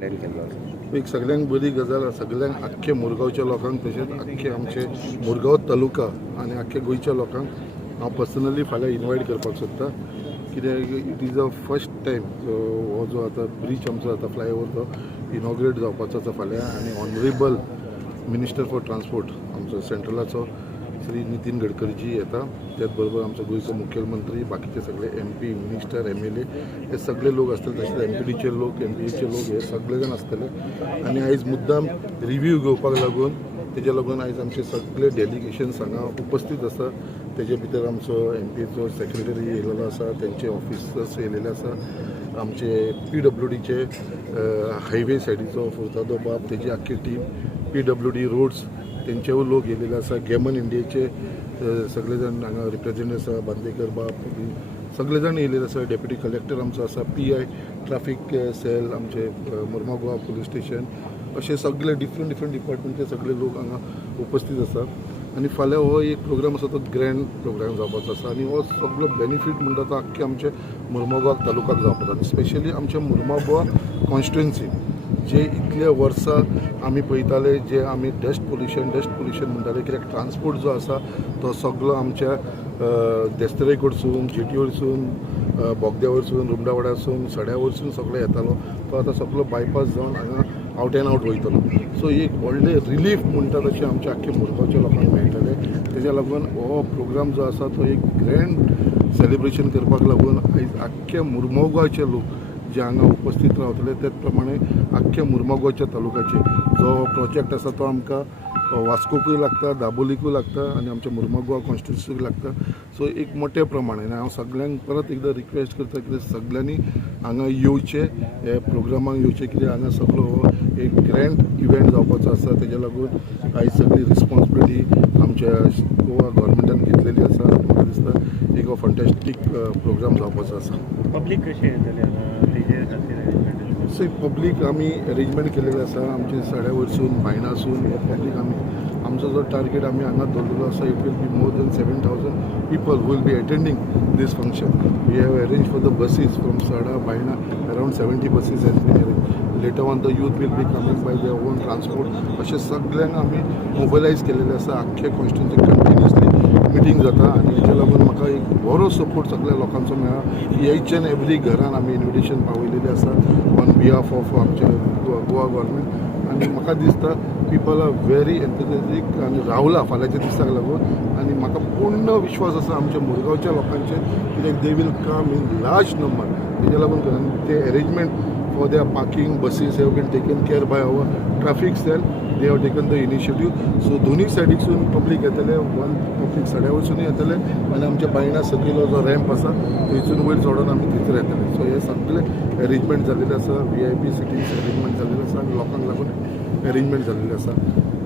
Plan केल्लो आसा. एक सगळ्यांक बरी गजाल सगळ्यांक आख्खे मुरगांवच्या लोकांक तशेंच आख्खे आमचे मुरगांव तालुका आनी आख्खे गोंयच्या लोकांक हांव पर्सनली फाल्यां इनवायट करपाक सोदतां. कित्याक it is a first time हो जो आतां ब्रीज आमचो आतां फ्लायओवर तो इनॉग्रेट जावपाचो आसा फाल्यां आनी ऑनरेबल मिनिस्टर फॉर ट्रान्सपोर्ट आमचो सेंट्रलाचो श्री नितीन गडकरीजी येता. त्याच बरोबर आमचो गोंयचो मुखेलमंत्री बाकीचे सगळे MP मिनिस्टर MLA हे सगळे लोक आसतले. तशेंच MPDचे लोक MPAचे लोक हे सगळे जाण आसतले. आनी आयज मुद्दाम रिव्ह्यू घेवपाक लागून तेज्या लागून आयज आमचे सगळे डेलिगेशन्स हांगा उपस्थित आसा. तेजे भितर आमचो MPचो सेक्रेटरी येयलेलो आसा, तेंचे ऑफिसर्स येयलेले आसा, आमचे PWDचे हायवे सायडीचो फुर्तादो बाब तेजी आख्खी टीम, PWD रोड्स तेंचेवूय लोक येयलेले आसा, गेमन इंडियेचे सगळे जाण हांगा रिप्रेझेंटेटिव्ह आसा, बांदेकर बाब सगळे जाण येयलेले आसा. डेप्युटी कलेक्टर आमचो आसा, PI ट्रॅफिक सेल आमचे मुर्मा गोवा पुलीस स्टेशन अशे सगळे डिफरंट डिपार्टमेंटचे सगळे लोक हांगा उपस्थित आसा. आनी फाल्यां हो एक प्रोग्राम आसा तो ग्रँड प्रोग्राम जावपाचो आसा आनी हो सगळो बेनिफीट म्हणटा तो आख्खे आमचे मुर्मा गोवा तालुक्याक जावपाचो आसा. स्पेशली आमच्या मुर्मा गोवा कॉन्स्टिट्युएन्सी जे इतले वर्सां आमी पळयताले जे आमी डस्ट पोल्युशन म्हणटाले. कित्याक ट्रान्सपोर्ट जो आसा तो सगळो आमच्या देस्तरे कडसून जेटी वरसून बोगद्या वरसून रुमडा वाड्यासून सड्या वरसून सगळो येतालो. तो आतां सगळो बायपास जावन हांगा आवट एंड आवट वयतलो. सो एक व्हडले रिलीफ म्हणटा तशें आमच्या आख्खे मुरगांवच्या लोकांक मेळटले. तेज्या लागून हो प्रोग्राम जो आसा तो एक ग्रँड सेलिब्रेशन करपाक लागून आयज आख्खे मुर्मा गोवाचे लोक जे हांगा उपस्थित रावतले त्याच प्रमाणे आख्ख्या मुर्मा गोवाच्या तालुक्याचे जो प्रोजेक्ट आसा तो आमकां वास्कोकूय लागता, दाबोलीकूय लागता आनी आमच्या मुर्मा गोवा कॉन्स्टिट्युएन्सीक लागता. सो एक मोठ्या प्रमाणे हांव सगळ्यांक परत एकदां रिक्वेस्ट करता की सगळ्यांनी हांगा येवचे, हे प्रोग्रामाक येवचे. कित्याक हांगा सगळो हो एक ग्रँड इव्हेंट जावपाचो आसा. तेज्या लागून आयज सगळी रिस्पॉन्सिबिलिटी आमच्या गोवा गव्हर्मेंटान घेतलेली आसा. म्हाका दिसता एक हो फंटॅस्टीक प्रोग्राम जावपाचो आसा. पब्लीक कशें येतलें हांगा तेजे खातीर सो पब्लीक आमी अरेंजमेंट केलेले आसा. आमचे सड्या वयरसून बायणासून हे पब्लीक आमचो जो टार्गेट आमी हांगा दवरलेलो आसा it will be more than 7,000 people who will be attending this function. We have arranged for the buses from Sada, Baina, around 70 buses has been arranged. Later on the youth will be coming by their own transport. अशें सगळ्यांक आमी मोबिलायज केलेले आसा. आख्खे कॉन्स्टिट्युएन्सीक continuously meeting जाता आनी हेच्या लागून म्हाका एक बरो सपोर्ट सगळ्या लोकांचो मेळ्ळा. ईच एंड एवरी घरान आमी इन्विटेशन पावयलेलें आसा ऑन बिहाफ ऑफ आमचे गोवा गव्हर्मेंट. आनी म्हाका दिसता पीपल आर व्हेरी एन्थुजियास्टीक आनी रावला फाल्यांच्या दिसाक लागून. आनी म्हाका पूर्ण विश्वास आसा आमच्या मुरगांवच्या लोकांचेर कित्याक they will come in large number. तेज्या लागून ते arrangement for their parking buses have been taken care by our traffic cell. They have taken the initiative. So दोनूय सायडीकसून पब्लीक येतले. वन पब्लीक सड्या वयरसून येतले आनी आमच्या बायणा सकयलो जो रॅम्प आसा थंयसून वयर चडोन आमी थंयसर येतले. सो हे सगळे अरेंजमेंट जाल्लेले आसा. VIP सिटींग्स अरेंजमेंट जाल्लेले आसा आनी लोकांक लागून अरेंजमेंट जाल्लेले आसा.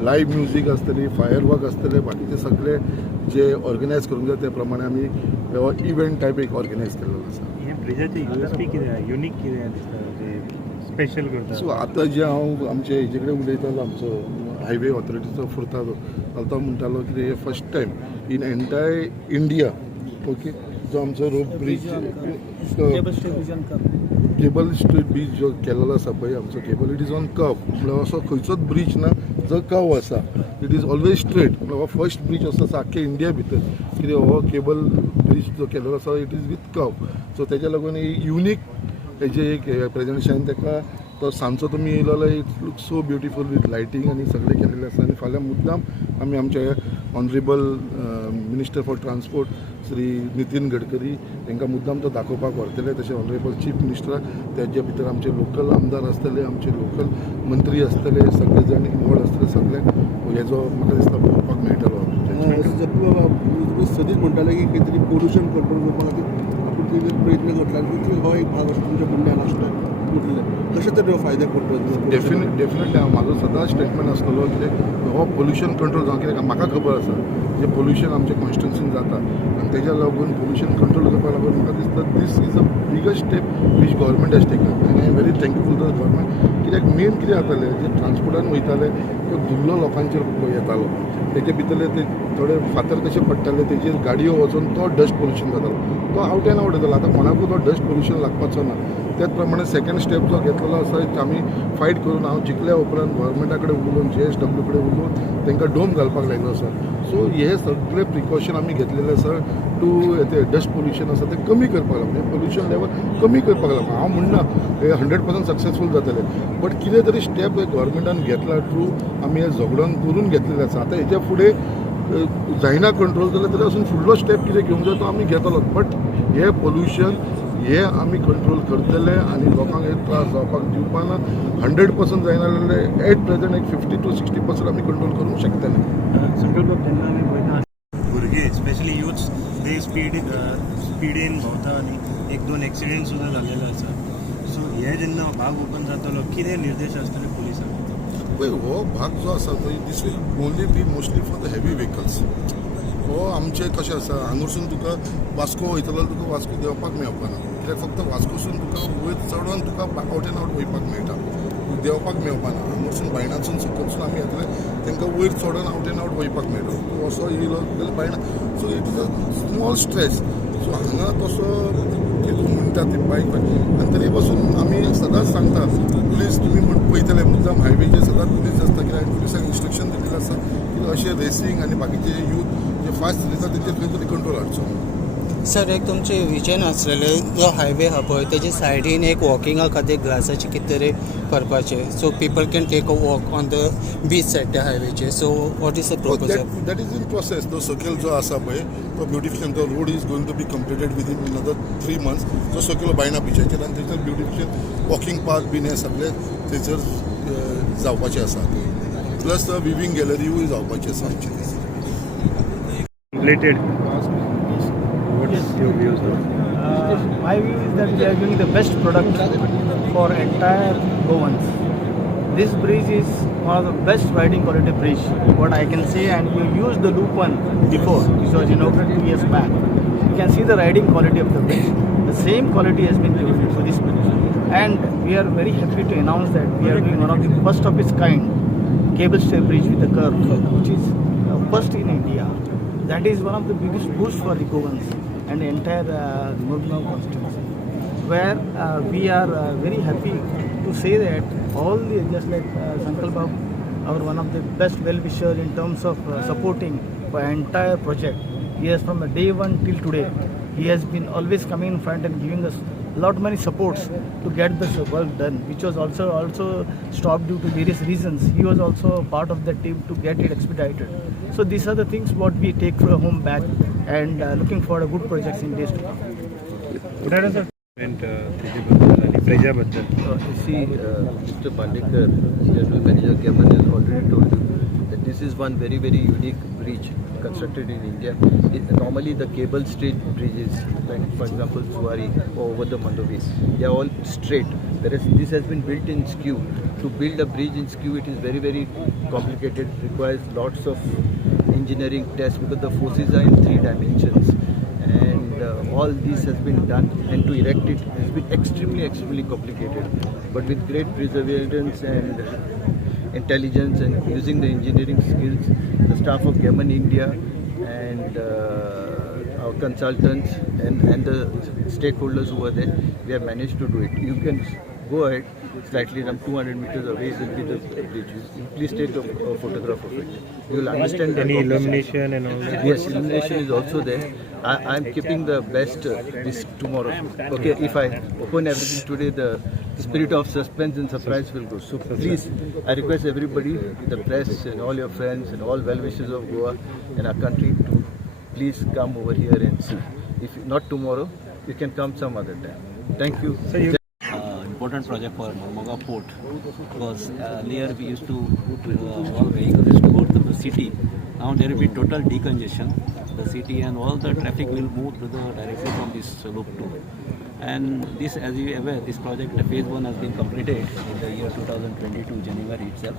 लायव्ह म्युजीक आसतली, फायर वर्क आसतले, बाकीचे सगळे जे ऑर्गनायज करूंक जाय त्या प्रमाणे आमी हो इव्हेंट टायप एक ऑर्गनायज केल्लो आसा. हे ब्रिजाची USP कितें युनीक कितें दिसता ते स्पेशल करता. सो आतां जे हांव आमचे हेजे कडेन उलयतालो आमचो हायवे ऑथॉरिटीचो फुर्तादो तो म्हणटालो की हे first time in entire India okay जो आमचो रोप ब्रीज केबल स्ट्रीट ब्रीज जो केलेलो आसा पळय आमचो cable it is on curve. म्हणल्यार असो खंयचोच ब्रीज ना जो कर्व आसा. It is always straight. म्हणल्यार हो फर्स्ट ब्रीज असो आसा आख्या इंडिया भितर कितें हो केबल ब्रीज जो केलेलो आसा it is with curve. So तेज्या लागून युनीक हेजे एक प्रेजेंटेशन तेका तो सांजचो तुमी येयलो जाल्यार it looks so beautiful with lighting आनी सगळें केलेलें आसा. आनी फाल्यां मुद्दाम आमी आमचे honourable minister for transport Shri Nitin Gadkari तांकां मुद्दाम तो दाखोवपाक व्हरतले. तशें ऑनरेबल चीफ मिनिस्टर तेजे भितर आमचे लोकल आमदार आसतले, आमचे लोकल मंत्री आसतले, सगळे जाण इनवॉल्व आसतले. सगळ्यांक हेजो म्हाका दिसता पळोवपाक मेळटलो. सदींच म्हणटाले की खंय तरी पोल्युशन कंट्रोल करपा खातीर आपूण कितें प्रयत्न करतले हो एक भाग असो तुमच्या बुंड्यान आसलो म्हटलें कशें तरी फायदे पडटलो. डेफिनेटली म्हाजो सदांच स्टेटमेंट आसतलो कितें हो पोल्युशन कंट्रोल जावं कित्याक म्हाका खबर आसा जे पोल्युशन आमच्या कॉन्स्टिट्युएन्सीन जाता आनी तेज्या लागून पोल्युशन कंट्रोल करपा लागून म्हाका दिसता this is a biggest step which government has taken आनी I am very thankful to the government. कित्याक मेन कितें जातालें जे ट्रान्सपोर्टान वयताले तो धुल्लो लोकांचेर येतालो. तेजे भितरले ते थोडे फातर कशे पडटाले तेजेर गाडयो वचून तो डस्ट पोल्युशन जातालो. तो आवट एंड आवट येतालो. आतां कोणाकूय तो डस्ट पोल्युशन लागपाचो ना. त्याच प्रमाणे सेकंड स्टेप जो घेतलेलो आसा आमी फायट करून हांव जिखल्या उपरांत गव्हर्मेंटा कडेन उलोवन JSW कडेन उलोवन तांकां डोम घालपाक लायलो आसा. सो हे सगळे प्रिकॉशन आमी घेतलेले आसा टू ते डस्ट पोल्युशन आसा तें कमी करपाक लागलें, पोल्युशन लेवल कमी करपाक लागलें. हांव म्हणना हे 100% सक्सेसफूल जातले, बट कितें तरी स्टेप गव्हर्मेंटान घेतला थ्रू आमी हे झगडोन करून घेतलेले आसा. आतां हेच्या फुडें जायना कंट्रोल जाल्यार तरी अजून फुडलो स्टेप कितें घेवंक जाय तो आमी घेतलो, बट हे पोल्युशन हे आमी कंट्रोल करतले आनी लोकांक हे त्रास जावपाक दिवपाना. 100% जायना जाल्यार एट प्रेझेंट एक 50 to 60% आमी कंट्रोल करूंक शकतले. संकल्प तेन्ना आमी पळयता भुरगे स्पेशली यूथ्स ते स्पीडीन भोंवता आनी एक दोन एक्सिडेंट सुद्दां जाल्लेले आसा. सो हे जेन्ना भाग ओपन जातलो कितें निर्देश आसतले पुलिसांक? पळय हो भाग जो आसा तो this will only be mostly for the heavy vehicles. हो आमचे कशें आसा हांगरसून तुका वास्को वयतलो तुका वास्को देंवपाक मेळपाना, कित्याक फक्त वास्कोसून तुका वयर चडोन तुका आवट एंड आवट वयपाक मेळटा, देंवपाक मेळपाना. हांगरसून बायणासून सकलसून आमी येतले तांकां वयर चडोन आवट एंड आवट वयपाक मेळटा. तूं असो येयलो जाल्यार Baina, so it is a small stress. So हांगा तसो कितें म्हणटा ती बायक आनी तरी पासून आमी सदांच सांगता पुलीस तुमी पळयतले मुद्दाम हायवेचेर सदांच पुलीस आसता, कित्याक पुलिसांक इन्स्ट्रक्शन दिल्लें आसा की अशें रेसींग आनी बाकीचे यूथ जे फास्ट चलयता तेचेर खंय तरी कंट्रोल हाडचो. सर एक तुमचे विजन आसलेले जो हायवे हा पळय तेजे सायडीन एक वॉकिंगा खातीर ग्लासाचे कितें तरी करपाचे, so people can take a walk on the beach side त्या हायवेचे. So what is the proposal? That is in process. तो सकयल जो आसा पळय तो ब्युटिफिकेशन तो road is going to be completed within another 3 months. तो सकयल बायणा बिचाचेर आनी थंयसर ब्युटिफिकेशन वॉकिंग पार्क बीन हे सगळे थंयसर जावपाचे आसा. प्लस विविंग गॅलरीयूय जावपाची आसा आमची. Completed. What is your views on? My view is that we are giving the best product for entire Goans. This bridge is one of the best riding quality bridge. What I can say, and we used the loop one before, which was inaugurated 2 years back. You can see the riding quality of the bridge. The same quality has been given to this bridge, and we are very happy to announce that we are doing one of the first of its kind cable stay bridge with the curve, which is first in India. That is one of the biggest boosts for the Goans and the entire Murgaon constituency, where we are very happy to say that all the, just like Sankalp Babu, our one of the best well-wisher in terms of supporting the entire project. He has from the day one till today, he has been always coming in front and giving us a lot many supports to get this work done, which was also stopped due to various reasons. He was also part of the team to get it expedited. So these are the things what we take from home back, and looking for a good projects in days to come. उदाहरण sir त्याच्याबद्दल आणि प्रजाबद्दल. You see, Mr. Pandekar, General Manager Geman, has already told you that this is one very, very unique bridge constructed in India. Normally, the cable stayed bridges, like for example, Zuari or over the Mandovi, they are all straight. Whereas this has been built in skew. To build a bridge in skew, it is very, very complicated. Requires lots of engineering tests because the forces are in 3 dimensions. And all this has been done, and to erect it has been extremely, extremely complicated. But with great perseverance and intelligence and using the engineering skills, the staff of Geman India and our consultants and the stakeholders who are there, we have managed to do it. You can go ahead, slightly around 200 meters away will be the bridge. Please take a photograph of it. You will understand that. Any illumination and all that? Yes, illumination is also there. I am keeping the best this tomorrow. Okay, if I open everything today, the spirit of suspense and surprise will go. So please, I request everybody, the press and all your friends and all well-wishers of Goa and our country to please come over here and see. If not tomorrow, you can come some other time. Thank you. Important project for Mormugao Port, because earlier we used to all vehicles used to go to the city. Now there will be total decongestion. The city and all the traffic will move to the directly from this loop 2. And this, as you are aware, this project, the phase 1 has been completed in the year 2022, January itself.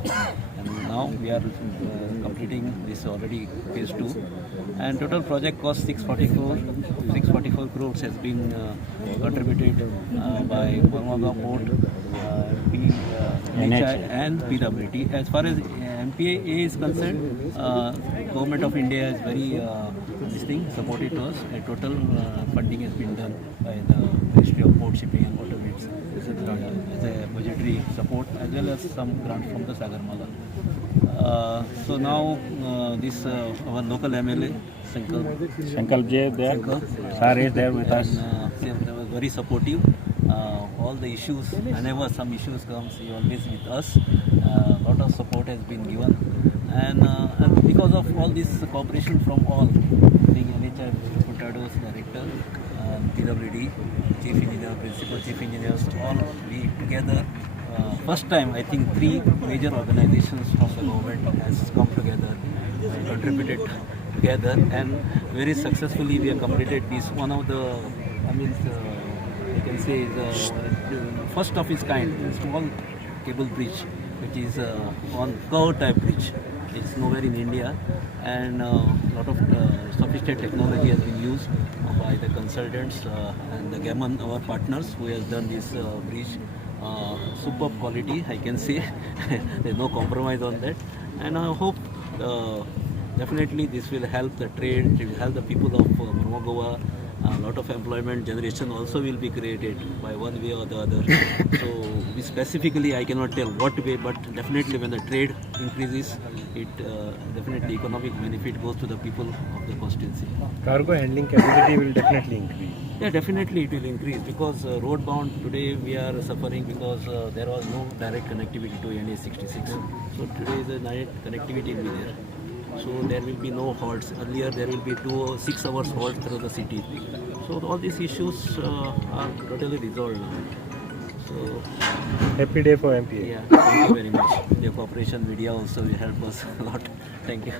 And now we are completing this already phase 2. And total project cost 644 crores has been contributed by Mormugao Port, NHI and PWT. As far as MPA is concerned, Government of India is very this thing, supported to us. A total funding has been done by the Ministry of Port Shipping and Waterways as a budgetary support, as well as some grant from the Sagarmala. So now this our local MLA Sankalp J there. Sir is there with us. They were very supportive. All the issues, whenever some issues comes, he always with us. Lot of support has been given, and because of all this cooperation from all, the NHI Puntado's director, PWD, chief engineer, principal chief engineers, all we together. First time, I think 3 major organizations from the government has come together, contributed together, and very successfully we have completed this. One of the, you can say the first of its kind, small cable bridge, which is on curve type bridge. It's nowhere in India, and lot of sophisticated technology has been used by the consultants and the Gammon, our partners, who has done this bridge. Superb quality, I can say. There's no compromise on that, and I hope definitely this will help the trade, it will help the people of Mormugao. A lot of employment generation also will be created by one way or the other. So we specifically, I cannot tell what way, but definitely when the trade increases, it definitely economic benefit goes to the people of the constituency. Cargo handling capacity will definitely increase. Yeah, definitely it will increase, because road bound today we are suffering because there was no direct connectivity to NA 66. So today the direct connectivity will be there. So there will be no halts. Earlier there will be 6 hours halt through the city. So all these issues are totally resolved now. So Happy day for MPA. yeah, thank you very much. Your cooperation media also will help us a lot. Thank you.